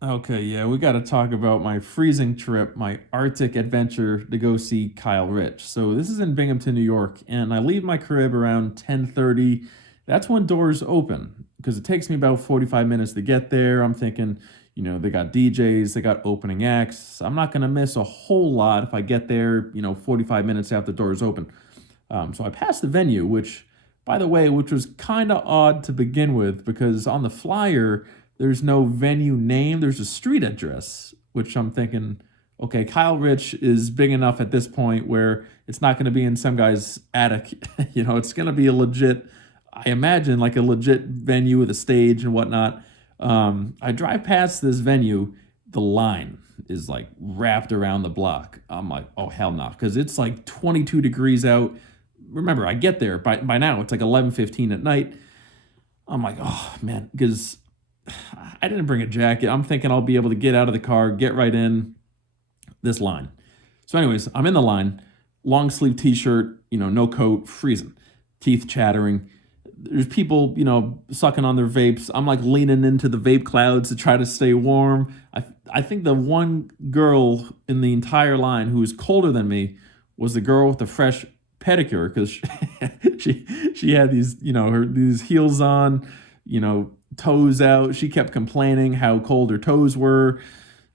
Okay, yeah, we got to talk about my freezing trip, my Arctic adventure to go see Kyle Richh. So this is in Binghamton, New York, and I leave my crib around 10:30. That's when doors open because it takes me about 45 minutes to get there. I'm thinking, they got DJs, they got opening acts. I'm not going to miss a whole lot if I get there, 45 minutes after doors open. So I passed the venue, which, by the way, which was kind of odd to begin with because on the flyer, there's no venue name, there's a street address, which I'm thinking, okay, Kyle Richh is big enough at this point where it's not going to be in some guy's attic. It's going to be a legit, I imagine, like a legit venue with a stage and whatnot. I drive past this venue, the line is like wrapped around the block. I'm like, oh, hell no, because it's like 22 degrees out. Remember, I get there by now, it's like 11:15 at night. I'm like, oh man, because I didn't bring a jacket. I'm thinking I'll be able to get out of the car, get right in this line. So, anyways, I'm in the line, long sleeve t shirt, no coat, freezing, teeth chattering. There's people, sucking on their vapes. I'm like leaning into the vape clouds to try to stay warm. I think the one girl in the entire line who was colder than me was the girl with the fresh pedicure because she had these, these heels on, toes out. She kept complaining how cold her toes were.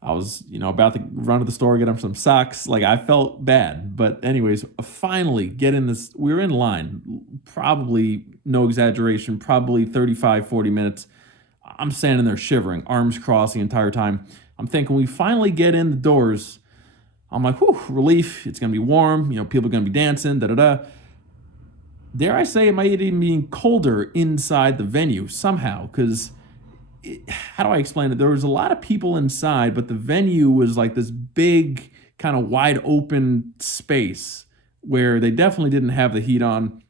I was, about to run to the store, get them some socks. Like, I felt bad. But anyways, finally get in this. We were in line, probably, no exaggeration, probably 35, 40 minutes. I'm standing there shivering, arms crossed the entire time. I'm thinking we finally get in the doors. I'm like, whew, relief. It's going to be warm. People are going to be dancing, da-da-da. Dare I say it might even be colder inside the venue somehow, because how do I explain it? There was a lot of people inside, but the venue was like this big, kind of wide open space where they definitely didn't have the heat on.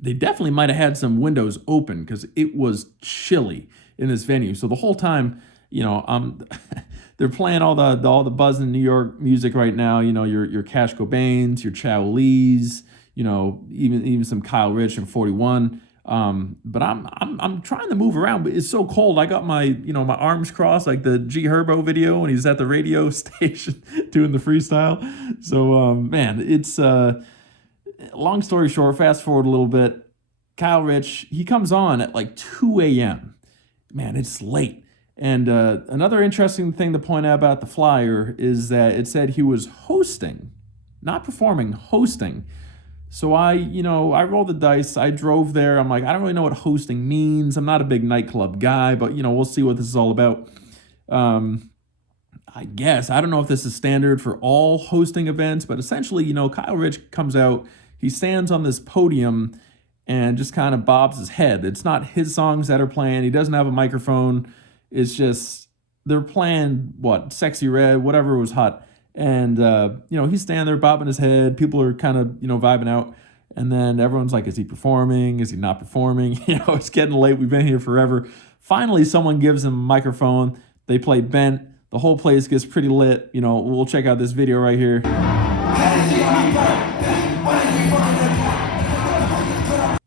They definitely might have had some windows open because it was chilly in this venue. So the whole time, they're playing all the buzz in New York music right now. Your Cash Cobains, your Chow Lees, even some Kyle Richh and 41. But I'm trying to move around, but it's so cold. I got my arms crossed like the G Herbo video when he's at the radio station doing the freestyle. So man, it's long story short, fast forward a little bit. Kyle Richh, he comes on at like 2 a.m. Man, it's late. And another interesting thing to point out about the flyer is that it said he was hosting, not performing, hosting. So I rolled the dice. I drove there. I'm like, I don't really know what hosting means. I'm not a big nightclub guy, but we'll see what this is all about. I guess I don't know if this is standard for all hosting events, but essentially, Kyle Richh comes out. He stands on this podium and just kind of bobs his head. It's not his songs that are playing. He doesn't have a microphone. It's just they're playing Sexy Red, whatever was hot. And, he's standing there bobbing his head. People are kind of, vibing out. And then everyone's like, is he performing? Is he not performing? It's getting late. We've been here forever. Finally, someone gives him a microphone. They play Bent. The whole place gets pretty lit. We'll check out this video right here.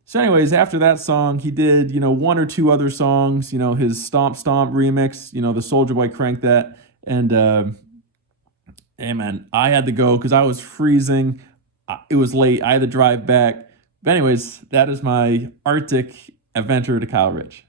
So anyways, after that song, he did, one or two other songs, his Stomp Stomp remix, the Soulja Boy Crank That. And, hey man, I had to go because I was freezing. It was late. I had to drive back. But anyways, that is my Arctic adventure to Kyle Richh.